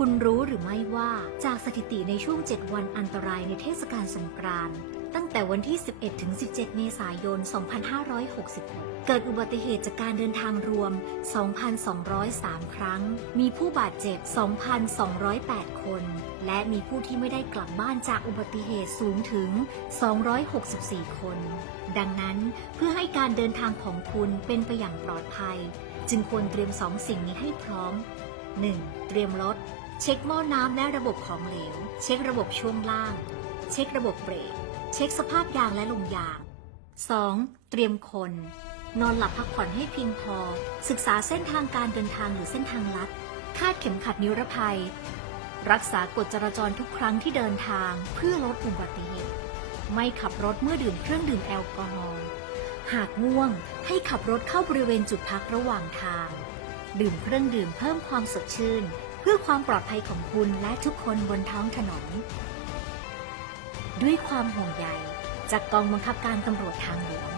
คุณรู้หรือไม่ว่าจากสถิติในช่วง 7 วันอันตรายในเทศกาลสงกรานต์ตั้งแต่วันที่ 11 ถึง 17 เมษายน 2566 เกิดอุบัติเหตุจากการเดินทางรวม 2,203 ครั้ง มีผู้บาดเจ็บ 2,208 คน และมีผู้ที่ไม่ได้กลับบ้านจากอุบัติเหตุสูงถึง 264 คน ดังนั้นเพื่อให้การเดินทางของคุณเป็นไปอย่างปลอดภัย จึงควรเตรียมสองสิ่งนี้ให้พร้อม 1. เตรียมรถ เช็คหม้อน้ำและระบบของเหลว เช็คระบบช่วงล่าง เช็คระบบเบรก เช็คสภาพยางและลมยาง 2. เตรียมคน นอนหลับพักผ่อนให้เพียงพอ ศึกษาเส้นทางการเดินทางหรือเส้นทางลัด คาดเข็มขัดนิรภัย รักษากฎจราจรทุกครั้งที่เดินทางเพื่อลดอุบัติเหตุ ไม่ขับรถเมื่อดื่มเครื่องดื่มแอลกอฮอล์ หากง่วงให้ขับรถเข้าบริเวณจุดพักระหว่างทาง ดื่มเครื่องดื่มเพิ่มความสดชื่น พื่อความปลอดภัยของคุณและทุกคนบนท้องถนน ด้วยความห่วงใยจากกองบังคับการตำรวจทางหลวง